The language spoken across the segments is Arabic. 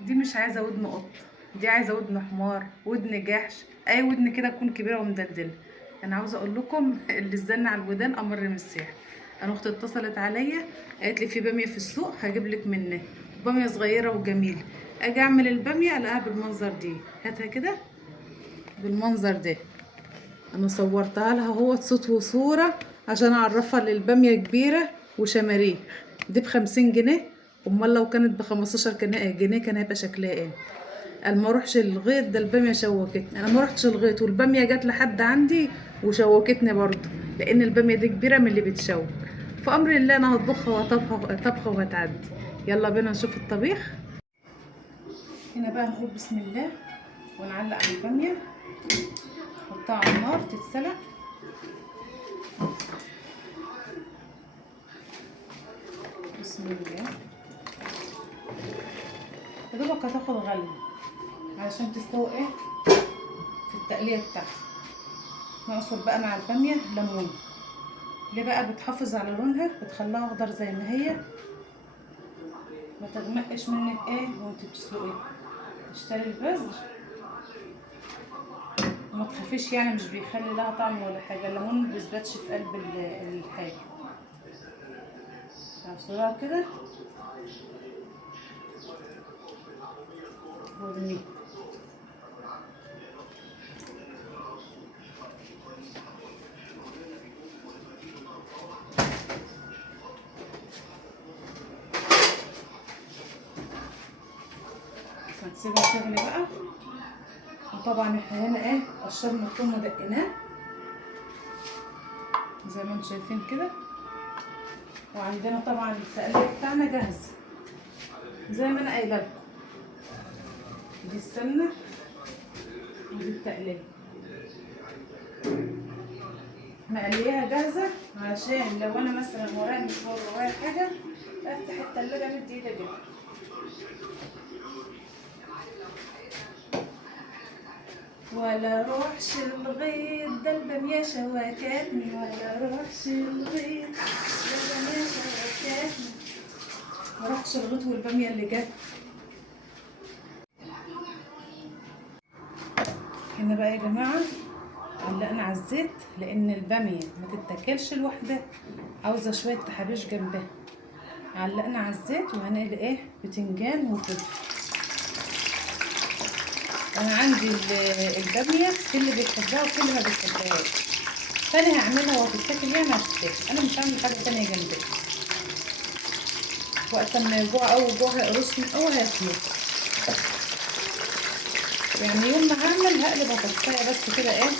دي مش عايزه ودن قط، دي عايزه ودن حمار، ودن جحش، اي ودن كده تكون كبيره ومدلدله. انا عاوزه اقول لكم اللي اتزن على الودان امر من السحر. انا اختي اتصلت عليا قالت لي في باميه في السوق هجيب لك منها، باميه صغيره وجميله. اجي اعمل الباميه الاقيها بالمنظر دي، هاتها كده بالمنظر ده. انا صورتها لها هو صوت وصورة عشان اعرفها ان البامية كبيرة وشماريخ. دي ب50 جنيه، امال لو كانت ب15 جنيه كان هيبقى شكلها ايه؟ انا ما اروحش الغيط، ده البامية شوكتني. انا ما رحتش الغيط والبامية جت لحد عندي وشوكتني برضه، لان البامية دي كبيرة من اللي بتشوك. في امر الله انا هطبخها وطبخها طبخة وهتعدي. يلا بينا نشوف الطبيخ. هنا بقى نقول بسم الله ونعلق على البامية، نحطها على النار تتسلق. بسم الله. يا دوبك هتاخد غلوة علشان تستوي ايه في التقلية بتاعتها. نعصر بقى مع البامية ليمون، ليه بقى؟ بتحافظ على لونها، بتخليها اخضر زي ما هي، ما تغمقش منك ايه وانت بتسلقيها. تشتري البذر وما تخافيش، يعني مش بيخلي لها طعم ولا حاجة، الليمون ما بيثبتش في قلب الحاجة. تعصرها كده وارميها. هنسيبها تغلي بقى. وطبعا احنا هنا ايه قشرنا الثوم ودقناه زي ما انتم شايفين كده. وعندنا طبعا التقليه بتاعنا جاهز زي ما انا قايله لكم. دي السمنه ودي التقليه مقلياها جاهزه، علشان لو انا مثلا ورايا مشوار ورايا حاجه افتح التلاجه مد ايدي كده. ولا روحش الغيط ده الباميه شوكتني، ولا روحش الغيط ده الباميه شوكتني. ما روحش الغيط والباميه اللي جت. هنا بقى يا جماعه علقنا على الزيت، لان الباميه ما تتاكلش لوحدها، عاوزه شويه تحابيش جنبها. علقنا على الزيت وهنقلي ايه بتنجان وفلفل. انا عندي الباميه في اللي بيحبها وفي اللي ما بيحبهاش، فانا هعملها وهتتاكل يعني هتتاكل، انا مش هعمل حاجه تانية جنبها. وقت ما يجوع او جوع هيقرصني او هياكله. يعني يوم ما هعمل هقلب بطاطسايه بس كده ايه،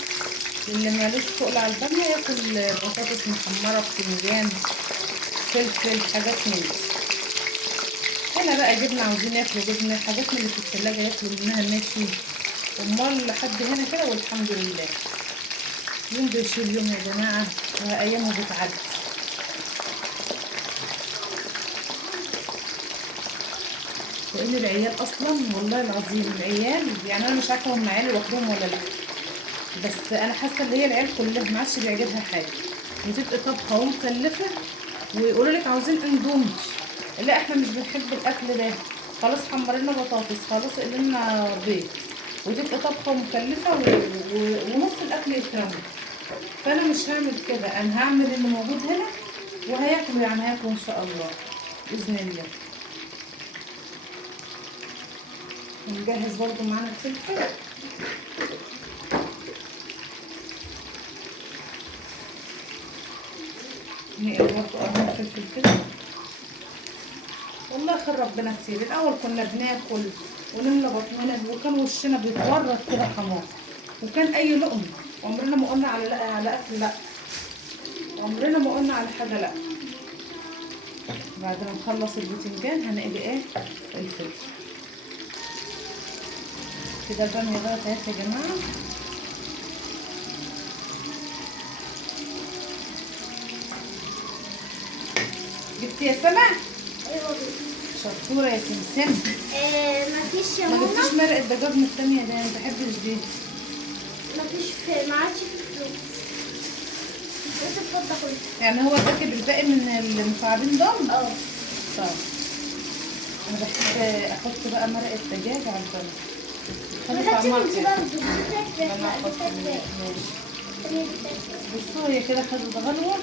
اللي مالوش تقل على الباميه ياكل بطاطس محمره بتنجان فلفل حاجات من دي. هنا بقى جبنه، عاوزين ياكلوا جبنه، حاجات من اللي في التلاجة ياكلوا منها ماشي. امال لحد هنا كده والحمد لله. يوم بيشيل يوم يا جماعه، وايامه بتعدي. لان العيال اصلا والله العظيم العيال، يعني انا مش عارفه هم عيال لوحدهم ولا لا، بس انا حاسه ان هي العيال كلها ما عادش بيعجبها حاجه، وتبقى طبخه ومكلفه ويقولوا لك عاوزين اندومي. لا احنا مش بنحب الاكل ده، خلاص حمرنا بطاطس، خلاص قلنا بيض، وتبقى طبخه ومكلفه ونص الاكل يترمى. فانا مش هعمل كده، انا هعمل اللي موجود هنا وهياكلوا، يعني هياكلوا ان شاء الله باذن الله. ونجهز برضو معانا الفلفل. نقلب برضو قرن الفلفل كده. والله خير ربنا كتير. الاول كنا بناكل ونملى بطننا وكان وشنا بيتورط كده حمار، وكان اي لقمه، عمرنا ما قلنا على لا على اكل، لا عمرنا ما قلنا على حاجه لا. بعد ما نخلص الباذنجان هنقلي ايه الفلفل كده. الباميه غلت اهي يا جماعه. جبتي يا سما؟ ايوه. شطوره يا سمسم. مفيش يا ما ماما. جبتيش مرق الدجاج من التانية ده؟ ما بحبش دي. مفيش ما عادش في فلوس. بس اتفضل كل. يعني هو اداكي بالباقي من المكعبين دول؟ اه. طب انا بحب احط بقى مرقه دجاج على الباميه، بتخلي ما طعمها انت حلو. برضه انا احط ماشي. بصوا هي كده خدت غلوه،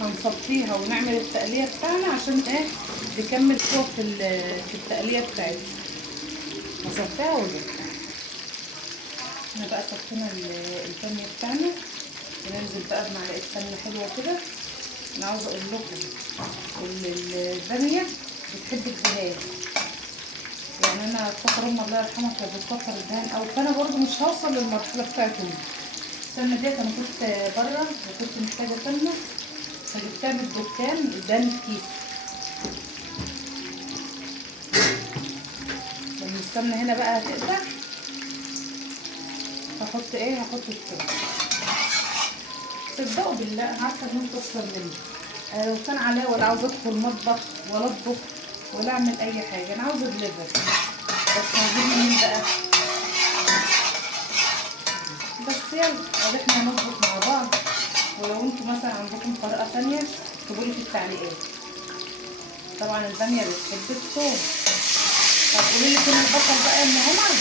هنصفيها ونعمل التقليه بتاعنا عشان ايه نكمل سوا في التقليه بتاعتنا. هصفيها واجيبها. احنا بقى صفينا الباميه بتاعنا، وننزل بقى بمعلقه سمنه حلوه كده. انا عاوزه اقول لكم الباميه بتحب الدهان، يعني انا فاكره امي الله يرحمها كانت بتكتر الدهان قوي، فانا برضو مش هوصل للمرحله بتاعتهم. السمنه ديت انا كنت بره وكنت محتاجه سمنه، فجبتها من الدكان اداني في كيس. لما السمنه هنا بقى هتقدح هحط ايه، هحط الثوم. صدقوا بالله انا عارفه ان انتوا اشطر مني. انا لو كان عليا ولا عاوزه ادخل مطبخ ولا اطبخ ولا اعمل اي حاجه، انا عاوزه دليفري. بس هجيب منين بقى؟ بس يلا احنا هنطبخ مع بعض، ولو انتوا مثلا عندكم طريقه تانية اكتبوا لي في التعليقات. طبعا الباميه بتحب الثوم. طب قولوا لي كل البصل بقى يا ام عمر.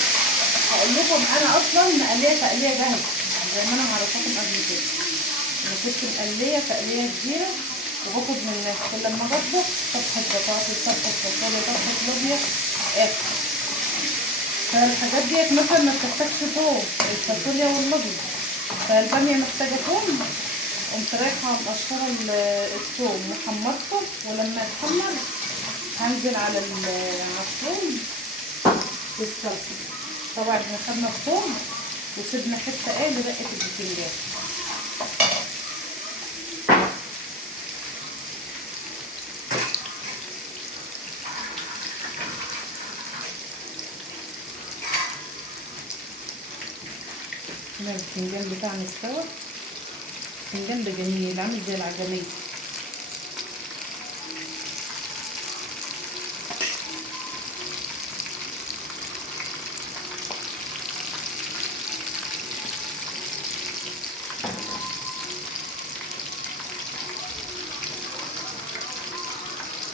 هقول لكم انا اصلا مقليه تقليه جاهزه زي ما انا معرفاكم قبل كده. انا كنت مقليه تقليه كبيره وباخد منها كل لما بطبخ طبخه بطاطس، طبخه فاصوليا، طبخه لوبيا، فالحاجات ديت مثلا ما بتحتاجش ثوم، الفاصوليا واللوبيا. فالباميه محتاجه ثوم، قمت رايحه مقشره الثوم وحمرته، ولما يتحمر هنزل على الثوم بالصلصه. طبعا احنا خدنا الثوم وسيبنا حته ايه لرقه البتنجان. هنا البتنجان بتاعنا استوى. البتنجان ده جميل عامل زي العجمية.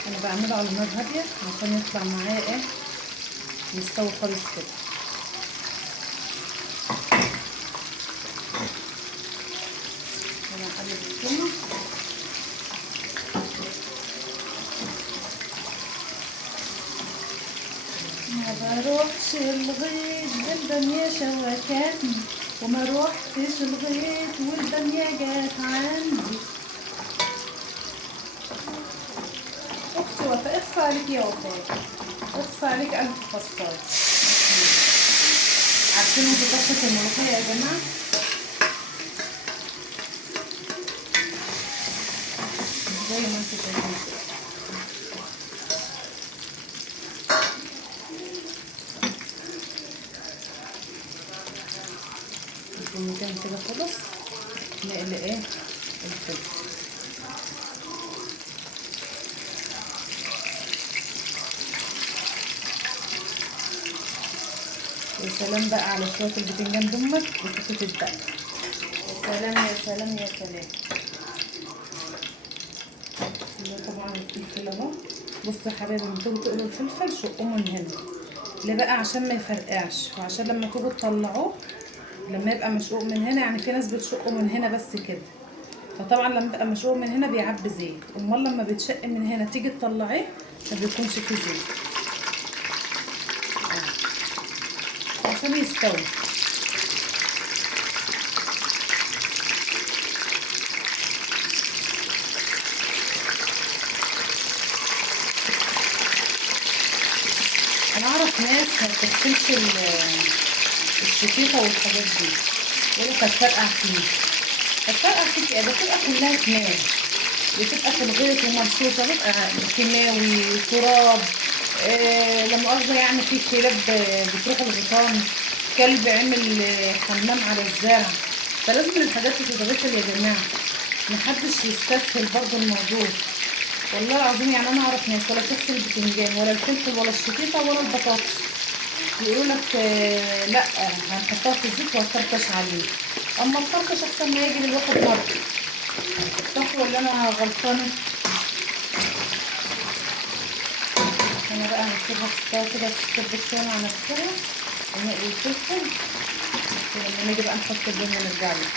انا بعمله على نار هاديه عشان يطلع معايا ايه مستوي خالص كده. انا هقلب التومه. ما بروحش الغيط بالباميه شوكاتني، وما روحتش الغيط والباميه جات عندي. اختي وفاء اخصى عليك يا وفاء، اخصى عليك الف فصايه. عارفين انتوا طشه الملوخيه يا جماعه؟ زي ما انتوا شايفين كده. البتنجان كده خلص، نقلي ايه الفلفل. يا سلام بقى على شويه البتنجان دمت وحته الدقه. يا سلام يا سلام يا سلام. طبعا الفلفل اهو. بصوا يا حبايبي لما تيجوا تقلوا الفلفل شقوه من هنا. ليه بقى؟ عشان ما يفرقعش، وعشان لما تيجوا تطلعوه لما يبقى مشقوق من هنا، يعني في ناس بتشقه من هنا بس كده، فطبعا لما يبقى مشقوق من هنا بيعبي زيت، امال لما بيتشق من هنا تيجي تطلعيه ما بيكونش فيه زيت عشان يستوي. انا اعرف ناس ما بتغسلش الشفيطه والحاجات دي، يقولوا كانت فارقه فيه. كانت فارقه فيك ايه؟ ده بتبقى كلها كمام، بتبقى في الغيط ومرشوشه، بتبقى كيماوي تراب. لا مؤاخذه يعني في كلاب بتروح الغيطان، كلب عمل حمام على الزرع، فلازم الحاجات تتغسل يا جماعه. محدش يستسهل برضو الموضوع والله العظيم. يعني انا اعرف ناس ولا بتغسل البتنجان ولا الفلفل ولا الشطيطه ولا البطاطس، يقولوا لك لا هنحطها في الزيت وهتطرطش عليه. اما الطرطش احسن ما يجي للواحد مره. صح ولا انا غلطانه؟ سيبها تستوي كده تتسبك شويه مع نفسها ونقلي الفلفل. ولما نيجي بقى نحط الباميه نرجع له.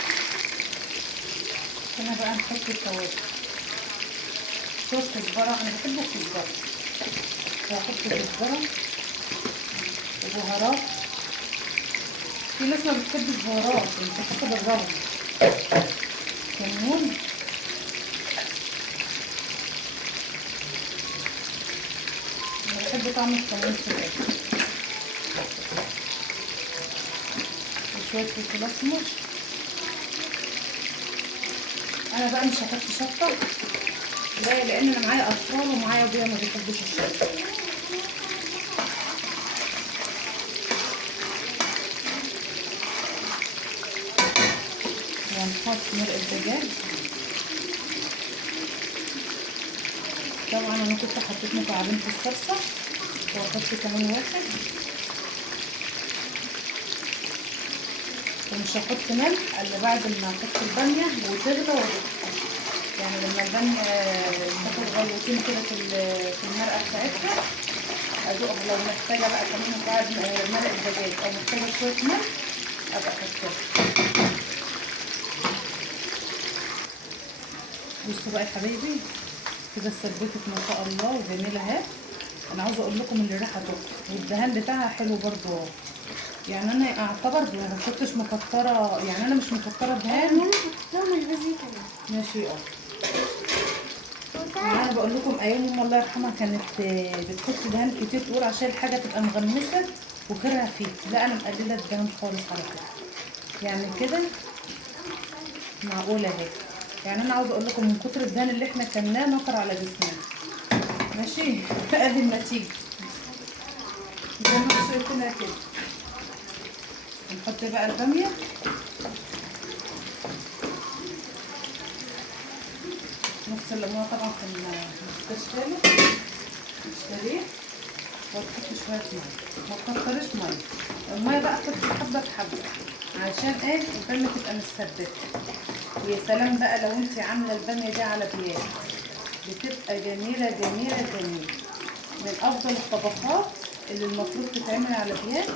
هنا بقى نحط التوابل. شويه كزبره، انا بحب الكزبره، فهحط كزبره وبهارات. في ناس ما بتحبش بهارات، انت حسب الرغبه. كمون، انا بحب طعم الكمون في الاكل. وشويه فلفل اسمر. انا بقى مش هحط شطه، لا، لان انا معايا اطفال ومعايا ابويا ما بيحبش الشطه. وهنحط مرق الدجاج. طبعا انا كنت حطيت مكعبين في الصلصه وهحط كمان واحد. ومش هحط ملح الا بعد ما احط الباميه وتغلى واضيفها. يعني لما الباميه تاخد غلوتين كده في المرقه بتاعتها ادوقها. لو محتاجه بقى كمان بعد مرق الدجاج او محتاجه شويه ملح ابقى احطها. بصوا بقى يا حبايبي، كده اتسبكت ما شاء الله وجميله اهي. انا عاوزه اقول لكم ان الريحه تحفه والدهان بتاعها حلو برضو. يعني انا اعتبر ما كنتش مكتره، يعني انا مش مكتره دهان. ماما حطيتهم البازي كمان. ماشي. انا بقول لكم ايام امي الله يرحمها كانت بتحط دهان كتير، تقول عشان الحاجه تبقى مغمسه وخيرها فيه. لا انا مقلله الدهان خالص على فكره. يعني كده معقوله اهي. يعني انا عاوزه اقول لكم من كتر الدهان اللي احنا كلناه نقر على جسمنا. ماشي. ادي النتيجه زي ما انتم شايفينها كده. نحط بقى الباميه. نص الليمونه طبعا في اشتريه. وتحط شويه ميه، ما تكترش ميه. الميه بقى تحط حبه بحبه عشان ايه الباميه تبقى متسبكه. ويا سلام بقى لو انت عامله الباميه دي على بياض، بتبقى جميله جميله جميله. من افضل الطبخات اللي المفروض تتعمل على بياض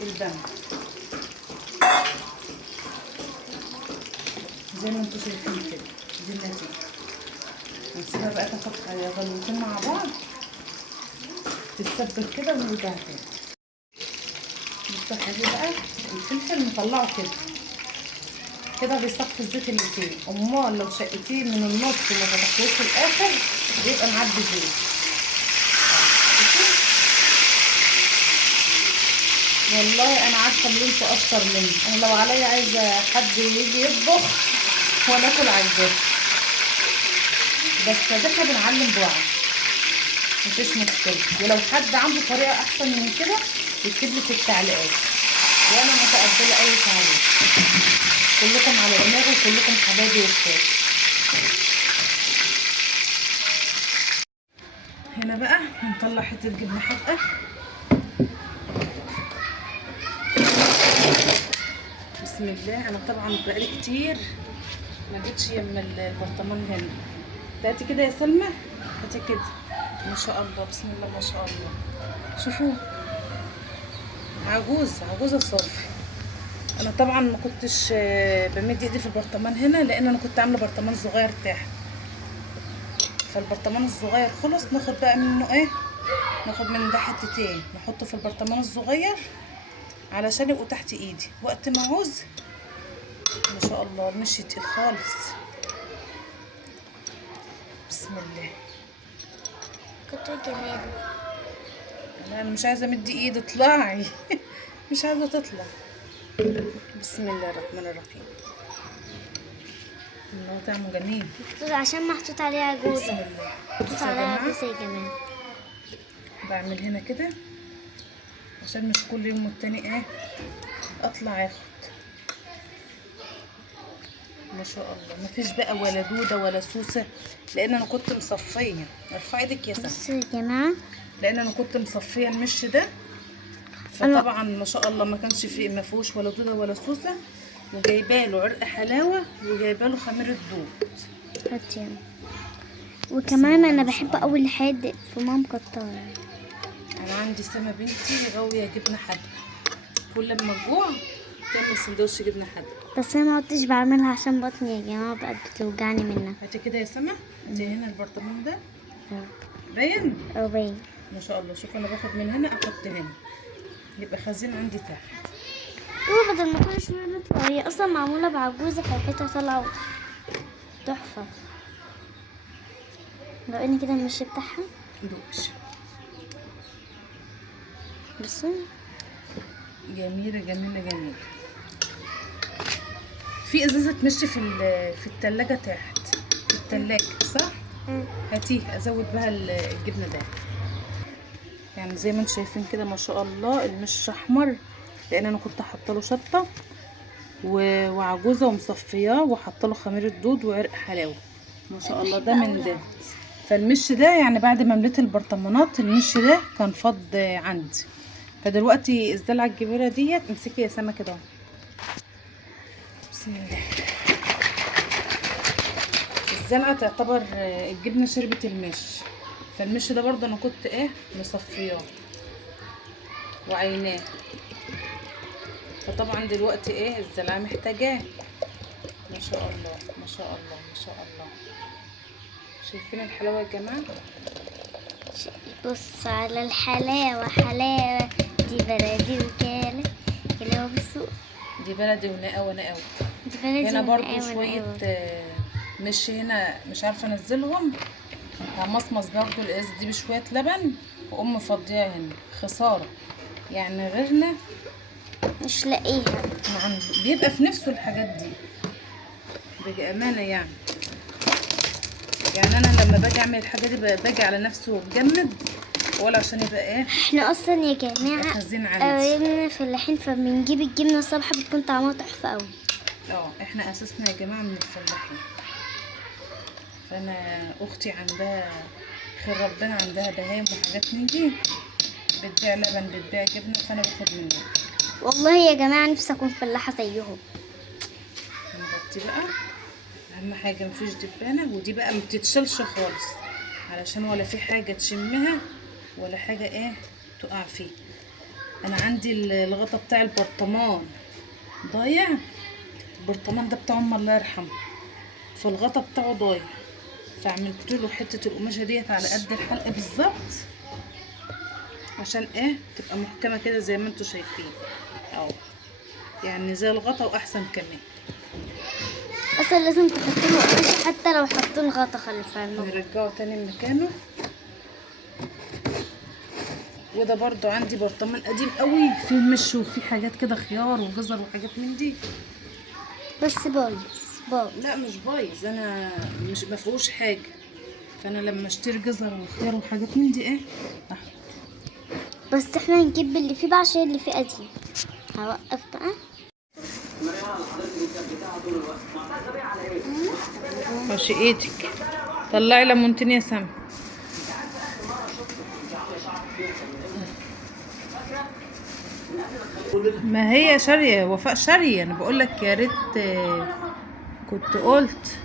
الباميه. زي ما انتم شايفين كده دي النتيجه. هنسيبها بقى تاخد غلوتين مع بعض تتسبك كده ونرجع تاني. بصوا يا بقى الفلفل نطلعه كده كده بيصفي الزيت اللي فيه. امال لو شقتيه من النص وما فتحتوش في الاخر بيبقى معبي زيت. والله انا عارفه ان انتوا اشطر مني. انا لو عليا عايزه حد يجي يطبخ وانا اكل عايزاه، بس ده احنا بنعلم بوعي، مفيش مشكله. ولو حد عنده طريقه احسن من كده يكتب لي في التعليقات وانا متقبله اي تعليق. كلكم على دماغي وكلكم حبايبي واخواتي. هنا بقى نطلع حته جبنه حادقه. بسم الله. انا طبعا بقالي كتير ما جيتش يم البرطمان هنا. تاتي كده يا سلمى، هاتي كده. ما شاء الله بسم الله ما شاء الله. شوفوا عجوزه صافي. انا طبعا ما كنتش بمد ايدي في البرطمان هنا لان انا كنت عامله برطمان صغير تحت. فالبرطمان الصغير خلص، ناخد بقى منه ايه، ناخد من ده حتتين نحطه في البرطمان الصغير علشان يبقوا تحت ايدي وقت ما عوز. ما شاء الله مشي تقيل خالص. بسم الله. كتر جمال. انا مش عايزه امد ايدي، اطلعي. مش عايزه تطلع. بسم الله الرحمن الرحيم. الله طعمه جميل عشان محطوط عليها بسم جوزة. الله. محطوط بصوا يا عليها جماعه جوزة كمان. بعمل هنا كده عشان مش كل يوم والتاني ايه اطلع اخد. ما شاء الله مفيش بقى ولا دوده ولا سوسه لان انا كنت مصفيه. ارفعي ايدك يا سما. بصوا يا جماعة، لان انا كنت مصفيه المش ده، فطبعا ما شاء الله ما كانش فيه، ما فيهوش ولا دوده ولا سوسه. وجايباله عرق حلاوه وجايباله خميره دوب. وكمان انا بحب اول حاجة في ماما مكترة. انا عندي سما بنتي غاويه جبنه حادقه، كل لما اجوع تعمل سندوتش جبنه حادقه. بس انا ما كنتش بعملها عشان بطني يا جماعه بقت بتوجعني منها. هاتي كده يا سما، هاتي هنا البرطمان ده باين. او باين. ما شاء الله. شوف انا باخد من هنا احط هنا، يبقى خزين عندي تحت. بدل ما كل شويه نطلع، هي اصلا معموله بعجوزه فالحته طالعه تحفه. لو اني كده المشي بتاعها دوقش. بس جميله جميله جميله. في ازازه مشي في التلاجة تحت، في التلاجة صح؟ هاتيه ازود بها الجبنه ده. يعني زي ما انتم شايفين كده ما شاء الله المش احمر، لان انا كنت حاطه له شطه وعجوزه ومصفياه وحاطه له خميره دود وعرق حلاوه. ما شاء الله ده من ده. فالمش ده يعني بعد ما مليت البرطمانات المش ده كان فض عندي. فدلوقتي الزلعه الكبيره ديت امسكي يا سما كده اهو. بسم الله. الزلعه تعتبر الجبنه شربت المش، فالمش ده برضه انا كنت مصفياه وعيناه. فطبعا دلوقتي الزلعه محتاجاه. ما شاء الله ما شاء الله ما شاء الله. شايفين الحلاوه يا جماعه؟ بص على الحلاوه، حلاوه دي بلدي وكاله اللي هو بالسوق. دي بلدي ونقاوه نقاوه. دي بلدي هنا برضو ونقاوة شويه نقاوة. مش هنا مش عارفه انزلهم. همصمص برضو الازازه دي بشويه لبن واقوم فضيها هنا. خساره يعني غيرنا مش لاقيها. بيبقى في نفسه الحاجات دي بأمانة. يعني انا لما باجي اعمل الحاجه دي باجي على نفسي وبجمد، ولا عشان يبقى احنا اصلا يا جماعه خزين عندي. قرايبنا فلاحين فبنجيب الجبنه الصبح بتكون طعمها تحفه قوي. احنا اساسنا يا جماعه من الفلاحين. فانا اختي عندها خير ربنا، عندها بهايم وحاجات من دي، بتبيع لبن بتبيع جبنه، فانا باخد منها. والله يا جماعه نفسي اكون فلاحه زيهم. نغطي بقى، اهم حاجه مفيش دبانه، ودي بقى ما بتتشالش خالص علشان ولا في حاجه تشمها ولا حاجه تقع فيه. انا عندي الغطا بتاع البرطمان ضايع، البرطمان ده بتاع امي الله يرحمه، فالغطا بتاعه ضايع، فعملت له حته القماشه ديت على قد الحلقه بالظبط عشان تبقى محكمه كده زي ما انتم شايفين اهو. يعني زي الغطا واحسن كمان. اصلا لازم تحطوا له قماشه حتى لو حطوا الغطا خلف عنه. نرجعه تاني مكانه. وده برضو عندي برطمان قديم قوي فيه مش وفيه حاجات كده خيار وجزر وحاجات من دي، بس بايظ. لا مش بايظ، انا مش مفيهوش حاجه. فانا لما اشتري جزر وخيار وحاجات من دي احط. بس احنا نجيب اللي فيه بقى عشان اللي فيه قديم. هوقف بقى. شقيتك طلعي ليمونتين يا سما. ما هي شاريه وفاء شاريه، انا بقول لك يا ريت كنت قلت